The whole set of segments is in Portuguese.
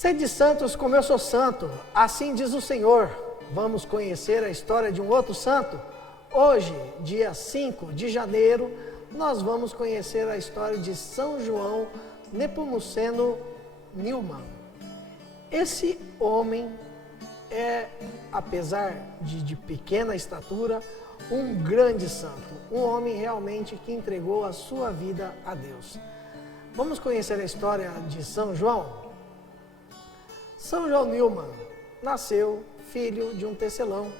Sede santos como eu sou santo, assim diz o Senhor. Vamos conhecer a história de um outro santo? Hoje, dia 5 de janeiro, nós vamos conhecer a história de São João Nepomuceno Neumann. Esse homem é, apesar de pequena estatura, um grande santo, um homem realmente que entregou a sua vida a Deus. Vamos conhecer a história de São João? São João Neumann nasceu filho de um tecelão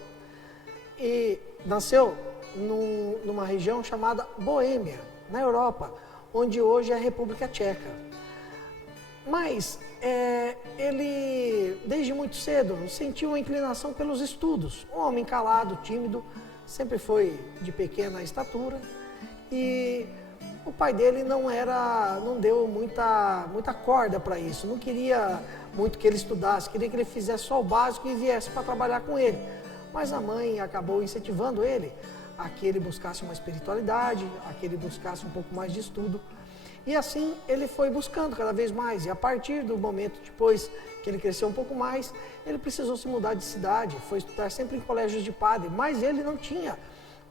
e nasceu numa região chamada Boêmia, na Europa, onde hoje é a República Tcheca. Mas ele, desde muito cedo, sentiu uma inclinação pelos estudos. Um homem calado, tímido, sempre foi de pequena estatura e o pai dele não deu muita corda para isso, não queria muito que ele estudasse, queria que ele fizesse só o básico e viesse para trabalhar com ele. Mas a mãe acabou incentivando ele a que ele buscasse uma espiritualidade, a que ele buscasse um pouco mais de estudo. E assim ele foi buscando cada vez mais. E a partir do momento depois que ele cresceu um pouco mais, ele precisou se mudar de cidade, foi estudar sempre em colégios de padre, mas ele não tinha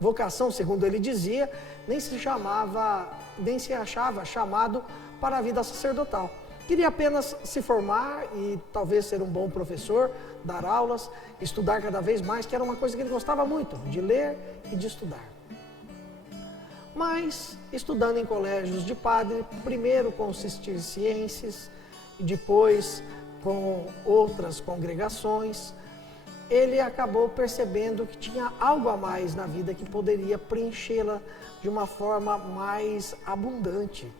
vocação, segundo ele dizia, nem se achava chamado para a vida sacerdotal. Queria apenas se formar e talvez ser um bom professor, dar aulas, estudar cada vez mais, que era uma coisa que ele gostava muito, de ler e de estudar. Mas, estudando em colégios de padre, primeiro com os cistercienses, e depois com outras congregações, ele acabou percebendo que tinha algo a mais na vida que poderia preenchê-la de uma forma mais abundante.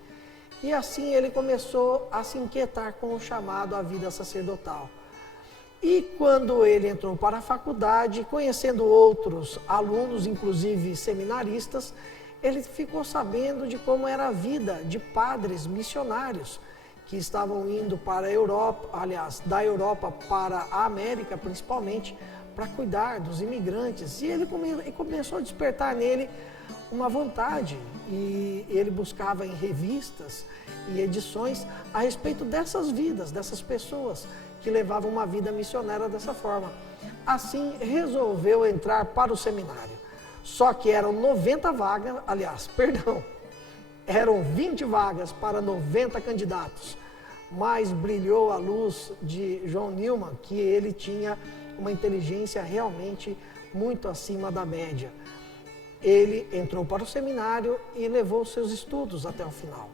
E assim ele começou a se inquietar com o chamado à vida sacerdotal. E quando ele entrou para a faculdade, conhecendo outros alunos, inclusive seminaristas, ele ficou sabendo de como era a vida de padres missionários que estavam indo para a Europa, aliás, da Europa para a América principalmente, para cuidar dos imigrantes. E ele começou a despertar nele uma vontade e ele buscava em revistas e edições a respeito dessas vidas, dessas pessoas que levavam uma vida missionária dessa forma. Assim, resolveu entrar para o seminário. Só que eram 90 vagas, eram 20 vagas para 90 candidatos. Mas brilhou a luz de João Neumann, que ele tinha uma inteligência realmente muito acima da média. Ele entrou para o seminário e levou seus estudos até o final.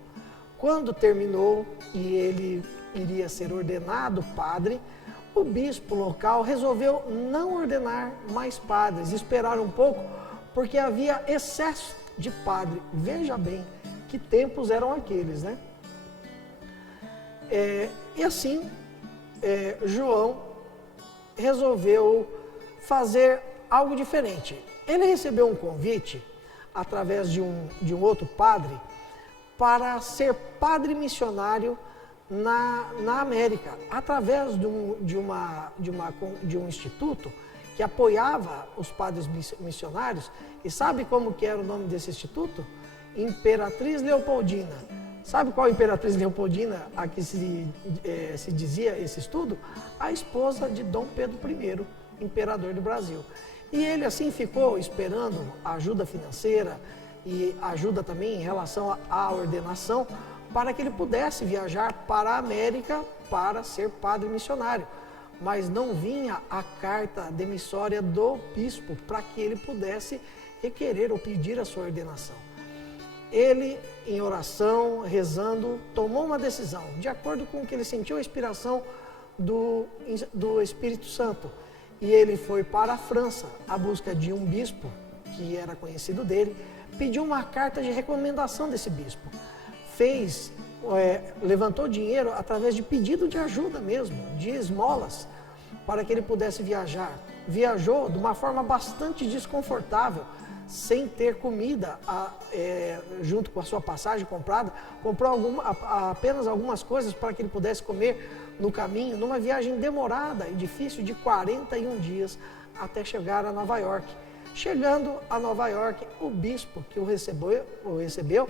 Quando terminou e ele iria ser ordenado padre, o bispo local resolveu não ordenar mais padres, esperar um pouco, porque havia excesso de padre. Veja bem que tempos eram aqueles, né? E assim, João resolveu fazer algo diferente. Ele recebeu um convite, através de um outro padre, para ser padre missionário na América, através de um instituto que apoiava os padres missionários. E sabe como que era o nome desse instituto? Imperatriz Leopoldina. Sabe qual Imperatriz Leopoldina a que se dizia esse estudo? A esposa de Dom Pedro I, imperador do Brasil. E ele assim ficou esperando ajuda financeira e ajuda também em relação à ordenação para que ele pudesse viajar para a América para ser padre missionário. Mas não vinha a carta demissória do bispo para que ele pudesse requerer ou pedir a sua ordenação. Ele, em oração, rezando, tomou uma decisão, de acordo com o que ele sentiu a inspiração do Espírito Santo. E ele foi para a França, à busca de um bispo, que era conhecido dele, pediu uma carta de recomendação desse bispo. Levantou dinheiro através de pedido de ajuda mesmo, de esmolas, para que ele pudesse viajar. Viajou de uma forma bastante desconfortável, sem ter comida junto com a sua passagem comprada, comprou apenas algumas coisas para que ele pudesse comer no caminho, numa viagem demorada e difícil de 41 dias até chegar a Nova York. Chegando a Nova York, o bispo que o recebeu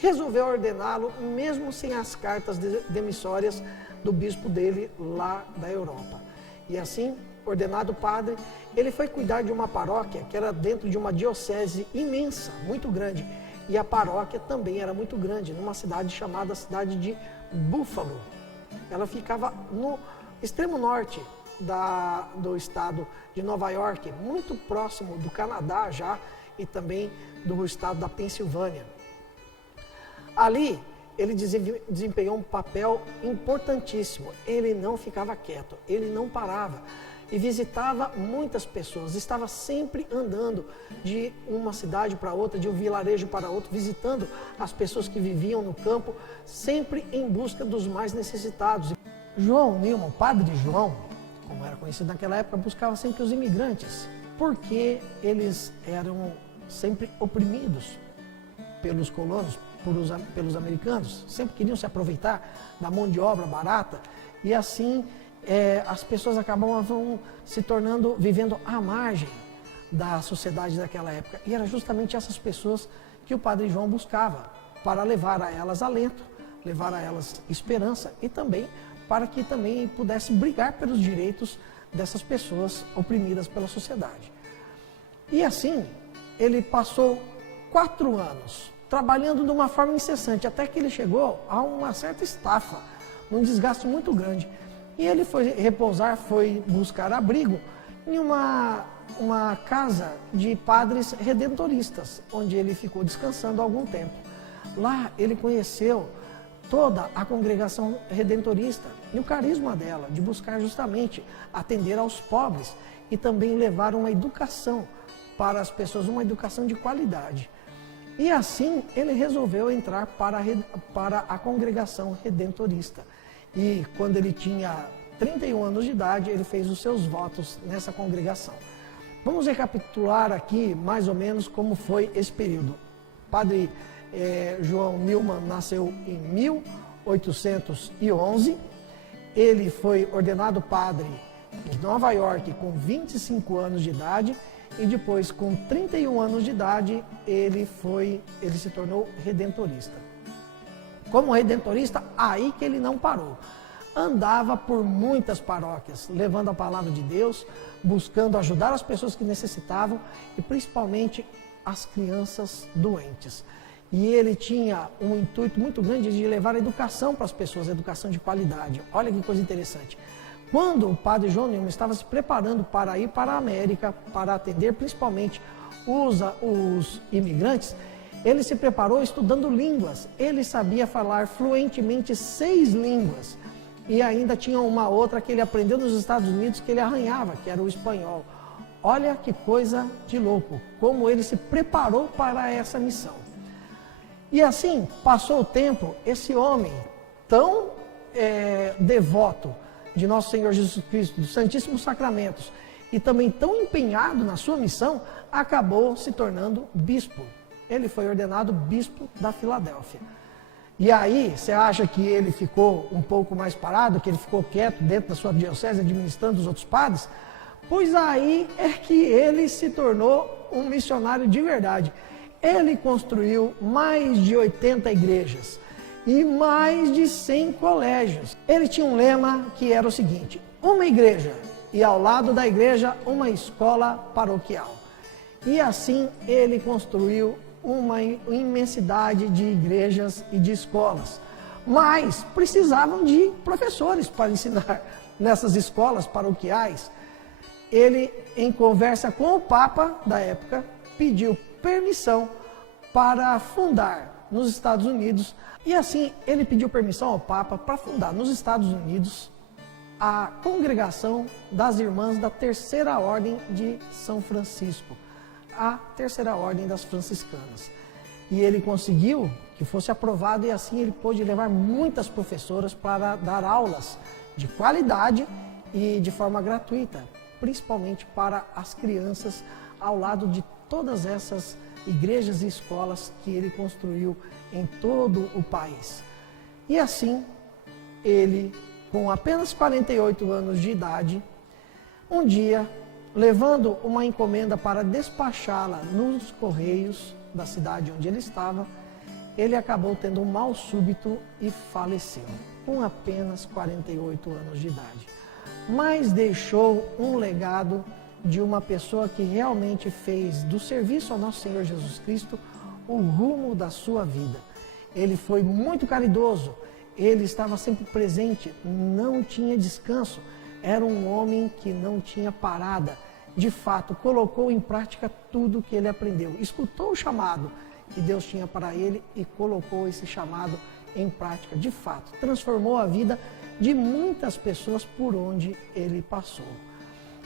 resolveu ordená-lo, mesmo sem as cartas demissórias do bispo dele lá da Europa. E assim, ordenado padre, ele foi cuidar de uma paróquia que era dentro de uma diocese imensa, muito grande. E a paróquia também era muito grande, numa cidade chamada cidade de Buffalo. Ela ficava no extremo norte do estado de Nova York, muito próximo do Canadá já, e também do estado da Pensilvânia. Ali, ele desempenhou um papel importantíssimo. Ele não ficava quieto, ele não parava e visitava muitas pessoas. Estava sempre andando de uma cidade para outra, de um vilarejo para outro, visitando as pessoas que viviam no campo, sempre em busca dos mais necessitados. João Newman, Padre João, como era conhecido naquela época, buscava sempre os imigrantes, porque eles eram sempre oprimidos pelos colonos, pelos americanos, sempre queriam se aproveitar da mão de obra barata, e assim as pessoas acabavam se tornando, vivendo à margem da sociedade daquela época. E era justamente essas pessoas que o Padre João buscava, para levar a elas alento, levar a elas esperança e também para que também pudesse brigar pelos direitos dessas pessoas oprimidas pela sociedade. E assim, ele passou 4 anos trabalhando de uma forma incessante, até que ele chegou a uma certa estafa, um desgaste muito grande. E ele foi repousar, foi buscar abrigo em uma casa de padres redentoristas, onde ele ficou descansando há algum tempo. Lá ele conheceu toda a congregação redentorista e o carisma dela, de buscar justamente atender aos pobres e também levar uma educação para as pessoas, uma educação de qualidade. E assim ele resolveu entrar para a congregação redentorista. E quando ele tinha 31 anos de idade, ele fez os seus votos nessa congregação. Vamos recapitular aqui mais ou menos como foi esse período. Padre João Newman nasceu em 1811. Ele foi ordenado padre em Nova York com 25 anos de idade. E depois, com 31 anos de idade, ele se tornou redentorista. Como redentorista, aí que ele não parou. Andava por muitas paróquias, levando a palavra de Deus, buscando ajudar as pessoas que necessitavam e principalmente as crianças doentes. E ele tinha um intuito muito grande de levar a educação para as pessoas, educação de qualidade. Olha que coisa interessante. Quando o Padre João Newman estava se preparando para ir para a América, para atender principalmente os imigrantes, ele se preparou estudando línguas. Ele sabia falar fluentemente 6 línguas. E ainda tinha uma outra que ele aprendeu nos Estados Unidos que ele arranhava, que era o espanhol. Olha que coisa de louco, como ele se preparou para essa missão. E assim, passou o tempo, esse homem tão devoto de Nosso Senhor Jesus Cristo, dos Santíssimos Sacramentos, e também tão empenhado na sua missão, acabou se tornando bispo. Ele foi ordenado bispo da Filadélfia. E aí, você acha que ele ficou um pouco mais parado, que ele ficou quieto dentro da sua diocese, administrando os outros padres? Pois aí é que ele se tornou um missionário de verdade. Ele construiu mais de 80 igrejas e mais de 100 colégios. Ele tinha um lema que era o seguinte: uma igreja e ao lado da igreja uma escola paroquial. E assim ele construiu uma imensidade de igrejas e de escolas. Mas precisavam de professores para ensinar nessas escolas paroquiais. Ele, em conversa com o Papa da época, pediu permissão para fundar nos Estados Unidos. E assim, ele pediu permissão ao Papa para fundar nos Estados Unidos a Congregação das Irmãs da Terceira Ordem de São Francisco, a Terceira Ordem das Franciscanas. E ele conseguiu que fosse aprovado e assim ele pôde levar muitas professoras para dar aulas de qualidade e de forma gratuita, principalmente para as crianças, ao lado de todas essas igrejas e escolas que ele construiu em todo o país. E assim, ele, com apenas 48 anos de idade, um dia, levando uma encomenda para despachá-la nos correios da cidade onde ele estava, ele acabou tendo um mal súbito e faleceu, com apenas 48 anos de idade. Mas deixou um legado de uma pessoa que realmente fez do serviço ao nosso Senhor Jesus Cristo o rumo da sua vida. Ele foi muito caridoso, ele estava sempre presente, não tinha descanso, era um homem que não tinha parada. De fato, colocou em prática tudo que ele aprendeu, escutou o chamado que Deus tinha para ele e colocou esse chamado em prática. De fato, transformou a vida de muitas pessoas por onde ele passou.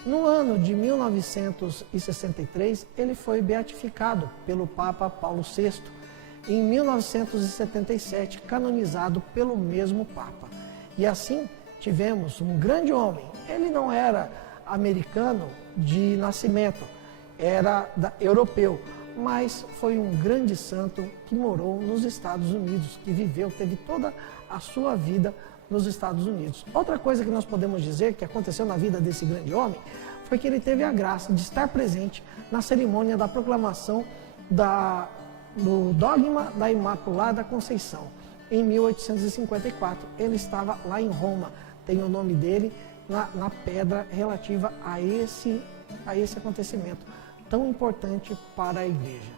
No ano de 1963, ele foi beatificado pelo Papa Paulo VI. Em 1977, canonizado pelo mesmo Papa. E assim, tivemos um grande homem. Ele não era americano de nascimento, era europeu, mas foi um grande santo que morou nos Estados Unidos, que viveu, teve toda a sua vida nos Estados Unidos. Outra coisa que nós podemos dizer que aconteceu na vida desse grande homem foi que ele teve a graça de estar presente na cerimônia da proclamação do dogma da Imaculada Conceição, em 1854. Ele estava lá em Roma, tem o nome dele na pedra relativa a esse acontecimento tão importante para a igreja.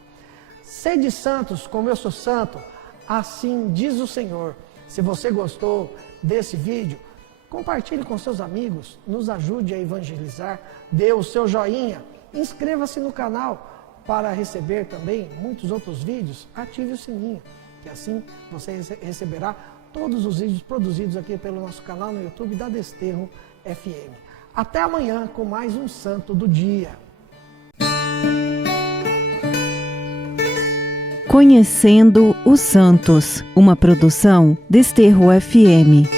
Sede santos como eu sou santo, assim diz o Senhor. Se você gostou desse vídeo, compartilhe com seus amigos, nos ajude a evangelizar, dê o seu joinha, inscreva-se no canal para receber também muitos outros vídeos, ative o sininho, que assim você receberá todos os vídeos produzidos aqui pelo nosso canal no YouTube da Desterro FM. Até amanhã com mais um Santo do Dia. Conhecendo os Santos, uma produção Desterro FM.